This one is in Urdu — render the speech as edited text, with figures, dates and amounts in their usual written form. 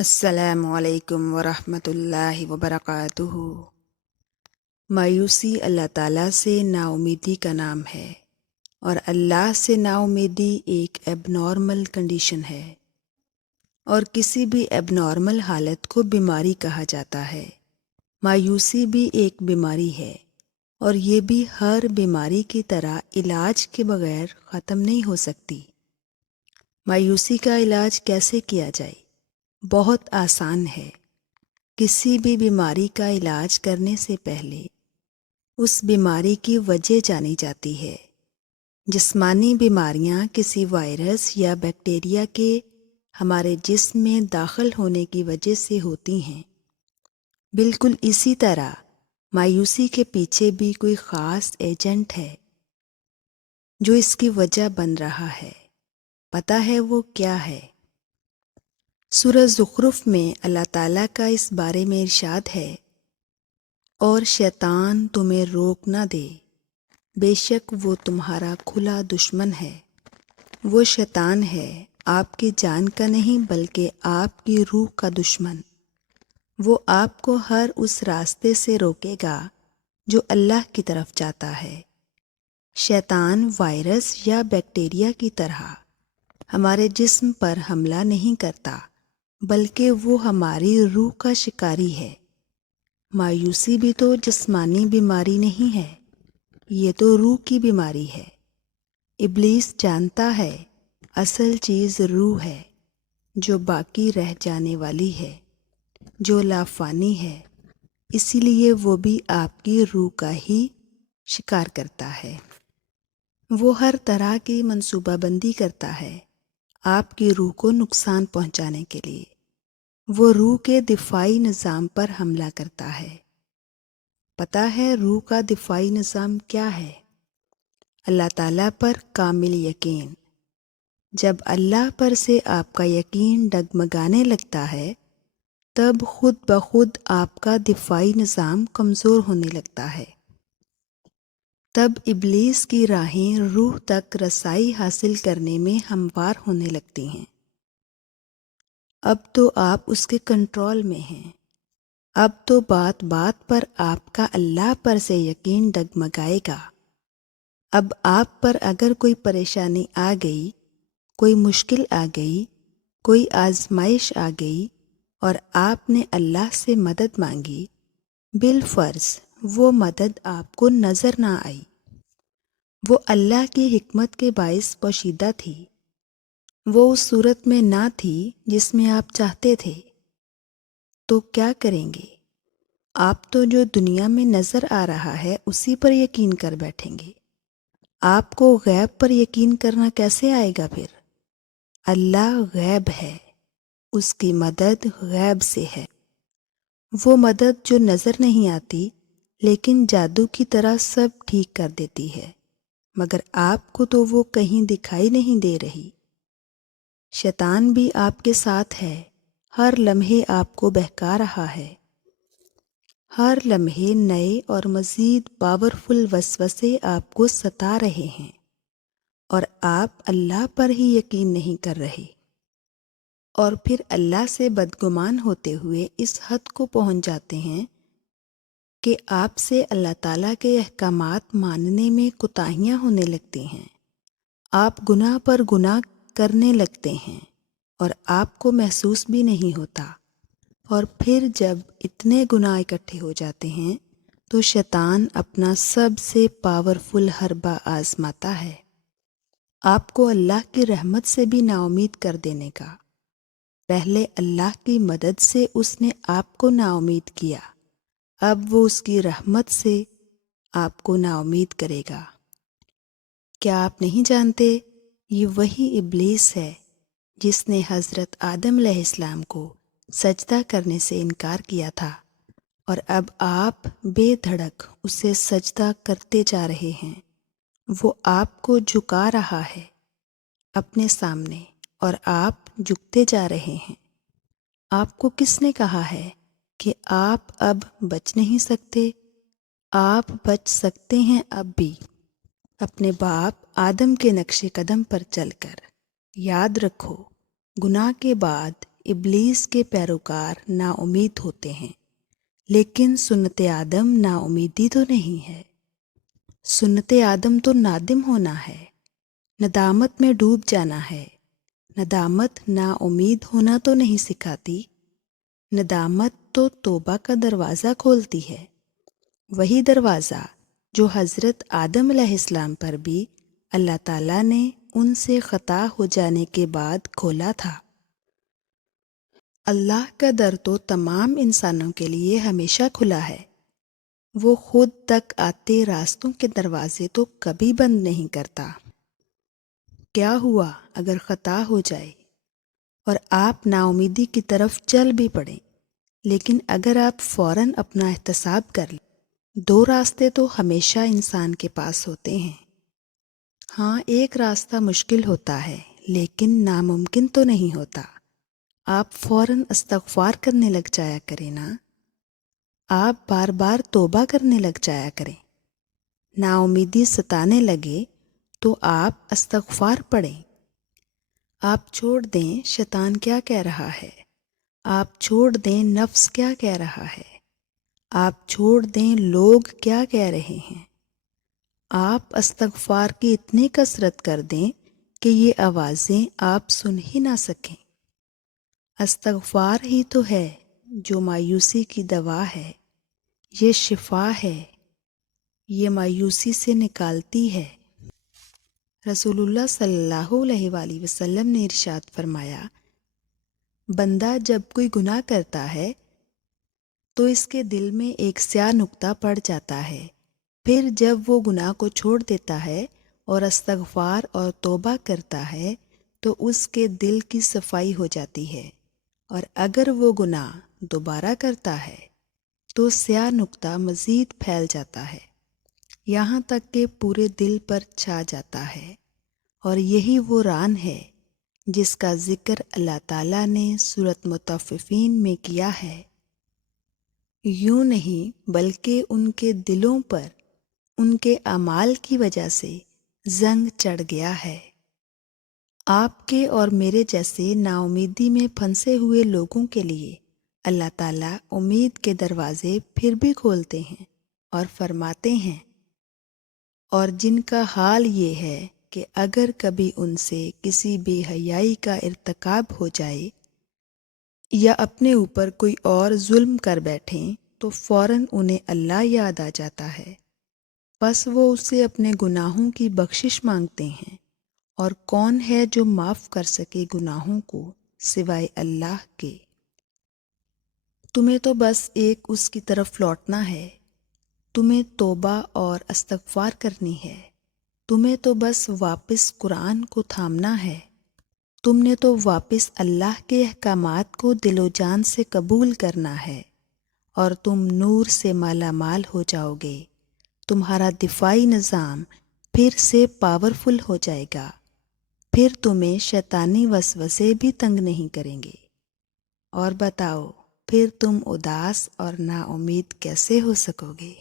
السلام علیکم ورحمۃ اللہ وبرکاتہ۔ مایوسی اللہ تعالیٰ سے نا امیدی کا نام ہے، اور اللہ سے نا امیدی ایک ایب نارمل کنڈیشن ہے، اور کسی بھی ایب نارمل حالت کو بیماری کہا جاتا ہے۔ مایوسی بھی ایک بیماری ہے، اور یہ بھی ہر بیماری کی طرح علاج کے بغیر ختم نہیں ہو سکتی۔ مایوسی کا علاج کیسے کیا جائے؟ بہت آسان ہے۔ کسی بھی بیماری کا علاج کرنے سے پہلے اس بیماری کی وجہ جانی جاتی ہے۔ جسمانی بیماریاں کسی وائرس یا بیکٹیریا کے ہمارے جسم میں داخل ہونے کی وجہ سے ہوتی ہیں۔ بالکل اسی طرح مایوسی کے پیچھے بھی کوئی خاص ایجنٹ ہے جو اس کی وجہ بن رہا ہے۔ پتہ ہے وہ کیا ہے؟ سورہ زخرف میں اللہ تعالیٰ کا اس بارے میں ارشاد ہے، اور شیطان تمہیں روک نہ دے، بے شک وہ تمہارا کھلا دشمن ہے۔ وہ شیطان ہے، آپ کی جان کا نہیں بلکہ آپ کی روح کا دشمن۔ وہ آپ کو ہر اس راستے سے روکے گا جو اللہ کی طرف جاتا ہے۔ شیطان وائرس یا بیکٹیریا کی طرح ہمارے جسم پر حملہ نہیں کرتا، بلکہ وہ ہماری روح کا شکاری ہے۔ مایوسی بھی تو جسمانی بیماری نہیں ہے، یہ تو روح کی بیماری ہے۔ ابلیس جانتا ہے اصل چیز روح ہے، جو باقی رہ جانے والی ہے، جو لافانی ہے، اسی لیے وہ بھی آپ کی روح کا ہی شکار کرتا ہے۔ وہ ہر طرح کی منصوبہ بندی کرتا ہے آپ کی روح کو نقصان پہنچانے کے لیے۔ وہ روح کے دفاعی نظام پر حملہ کرتا ہے۔ پتہ ہے روح کا دفاعی نظام کیا ہے؟ اللہ تعالیٰ پر کامل یقین۔ جب اللہ پر سے آپ کا یقین ڈگمگانے لگتا ہے، تب خود بخود آپ کا دفاعی نظام کمزور ہونے لگتا ہے۔ تب ابلیس کی راہیں روح تک رسائی حاصل کرنے میں ہموار ہونے لگتی ہیں۔ اب تو آپ اس کے کنٹرول میں ہیں۔ اب تو بات بات پر آپ کا اللہ پر سے یقین ڈگمگائے گا۔ اب آپ پر اگر کوئی پریشانی آ گئی، کوئی مشکل آ گئی، کوئی آزمائش آ گئی، اور آپ نے اللہ سے مدد مانگی، بالفرض وہ مدد آپ کو نظر نہ آئی، وہ اللہ کی حکمت کے باعث پوشیدہ تھی، وہ اس صورت میں نہ تھی جس میں آپ چاہتے تھے، تو کیا کریں گے؟ آپ تو جو دنیا میں نظر آ رہا ہے اسی پر یقین کر بیٹھیں گے۔ آپ کو غیب پر یقین کرنا کیسے آئے گا پھر؟ اللہ غیب ہے، اس کی مدد غیب سے ہے۔ وہ مدد جو نظر نہیں آتی لیکن جادو کی طرح سب ٹھیک کر دیتی ہے، مگر آپ کو تو وہ کہیں دکھائی نہیں دے رہی۔ شیطان بھی آپ کے ساتھ ہے، ہر لمحے آپ کو بہکا رہا ہے۔ ہر لمحے نئے اور مزید پاورفل وسوسے آپ کو ستا رہے ہیں، اور آپ اللہ پر ہی یقین نہیں کر رہے، اور پھر اللہ سے بدگمان ہوتے ہوئے اس حد کو پہنچ جاتے ہیں کہ آپ سے اللہ تعالیٰ کے احکامات ماننے میں کوتاہیاں ہونے لگتی ہیں۔ آپ گناہ پر گناہ کرنے لگتے ہیں اور آپ کو محسوس بھی نہیں ہوتا، اور پھر جب اتنے گناہ اکٹھے ہو جاتے ہیں تو شیطان اپنا سب سے پاورفل حربہ آزماتا ہے، آپ کو اللہ کی رحمت سے بھی نا امید کر دینے کا۔ پہلے اللہ کی مدد سے اس نے آپ کو نا امید کیا، اب وہ اس کی رحمت سے آپ کو نا امید کرے گا۔ کیا آپ نہیں جانتے یہ وہی ابلیس ہے جس نے حضرت آدم علیہ السلام کو سجدہ کرنے سے انکار کیا تھا، اور اب آپ بے دھڑک اسے سجدہ کرتے جا رہے ہیں۔ وہ آپ کو جھکا رہا ہے اپنے سامنے، اور آپ جھکتے جا رہے ہیں۔ آپ کو کس نے کہا ہے کہ آپ اب بچ نہیں سکتے؟ آپ بچ سکتے ہیں اب بھی، اپنے باپ آدم کے نقش قدم پر چل کر۔ یاد رکھو، گناہ کے بعد ابلیس کے پیروکار نا امید ہوتے ہیں، لیکن سنت آدم نا امیدی تو نہیں ہے۔ سنت آدم تو نادم ہونا ہے، ندامت میں ڈوب جانا ہے۔ ندامت نا امید ہونا تو نہیں سکھاتی، ندامت تو توبہ کا دروازہ کھولتی ہے، وہی دروازہ جو حضرت آدم علیہ السلام پر بھی اللہ تعالیٰ نے ان سے خطا ہو جانے کے بعد کھولا تھا۔ اللہ کا در تو تمام انسانوں کے لیے ہمیشہ کھلا ہے، وہ خود تک آتے راستوں کے دروازے تو کبھی بند نہیں کرتا۔ کیا ہوا اگر خطا ہو جائے اور آپ نا امیدی کی طرف چل بھی پڑیں، لیکن اگر آپ فوراً اپنا احتساب کر لیں، دو راستے تو ہمیشہ انسان کے پاس ہوتے ہیں۔ ہاں، ایک راستہ مشکل ہوتا ہے لیکن ناممکن تو نہیں ہوتا۔ آپ فوراً استغفار کرنے لگ جایا کریں نا، آپ بار بار توبہ کرنے لگ جایا کریں۔ نا امیدی ستانے لگے تو آپ استغفار پڑھیں۔ آپ چھوڑ دیں شیطان کیا کہہ رہا ہے، آپ چھوڑ دیں نفس کیا کہہ رہا ہے، آپ چھوڑ دیں لوگ کیا کہہ رہے ہیں۔ آپ استغفار کی اتنی کثرت کر دیں کہ یہ آوازیں آپ سن ہی نہ سکیں۔ استغفار ہی تو ہے جو مایوسی کی دوا ہے، یہ شفا ہے، یہ مایوسی سے نکالتی ہے۔ رسول اللہ صلی اللہ علیہ وآلہ وسلم نے ارشاد فرمایا، بندہ جب کوئی گناہ کرتا ہے تو اس کے دل میں ایک سیاہ نقطہ پڑ جاتا ہے، پھر جب وہ گناہ کو چھوڑ دیتا ہے اور استغفار اور توبہ کرتا ہے تو اس کے دل کی صفائی ہو جاتی ہے، اور اگر وہ گناہ دوبارہ کرتا ہے تو سیاہ نقطہ مزید پھیل جاتا ہے، یہاں تک کہ پورے دل پر چھا جاتا ہے۔ اور یہی وہ ران ہے جس کا ذکر اللہ تعالیٰ نے سورۃ مطففین میں کیا ہے۔ یوں نہیں بلکہ ان کے دلوں پر ان کے اعمال کی وجہ سے زنگ چڑھ گیا ہے۔ آپ کے اور میرے جیسے نا امیدی میں پھنسے ہوئے لوگوں کے لیے اللہ تعالیٰ امید کے دروازے پھر بھی کھولتے ہیں اور فرماتے ہیں، اور جن کا حال یہ ہے کہ اگر کبھی ان سے کسی بے حیائی کا ارتکاب ہو جائے یا اپنے اوپر کوئی اور ظلم کر بیٹھیں تو فوراً انہیں اللہ یاد آ جاتا ہے، بس وہ اس سے اپنے گناہوں کی بخشش مانگتے ہیں، اور کون ہے جو معاف کر سکے گناہوں کو سوائے اللہ کے۔ تمہیں تو بس ایک اس کی طرف لوٹنا ہے، تمہیں توبہ اور استغفار کرنی ہے، تمہیں تو بس واپس قرآن کو تھامنا ہے، تم نے تو واپس اللہ کے احکامات کو دل و جان سے قبول کرنا ہے، اور تم نور سے مالا مال ہو جاؤ گے، تمہارا دفاعی نظام پھر سے پاورفل ہو جائے گا، پھر تمہیں شیطانی وسوسے بھی تنگ نہیں کریں گے۔ اور بتاؤ پھر تم اداس اور نا امید کیسے ہو سکو گے؟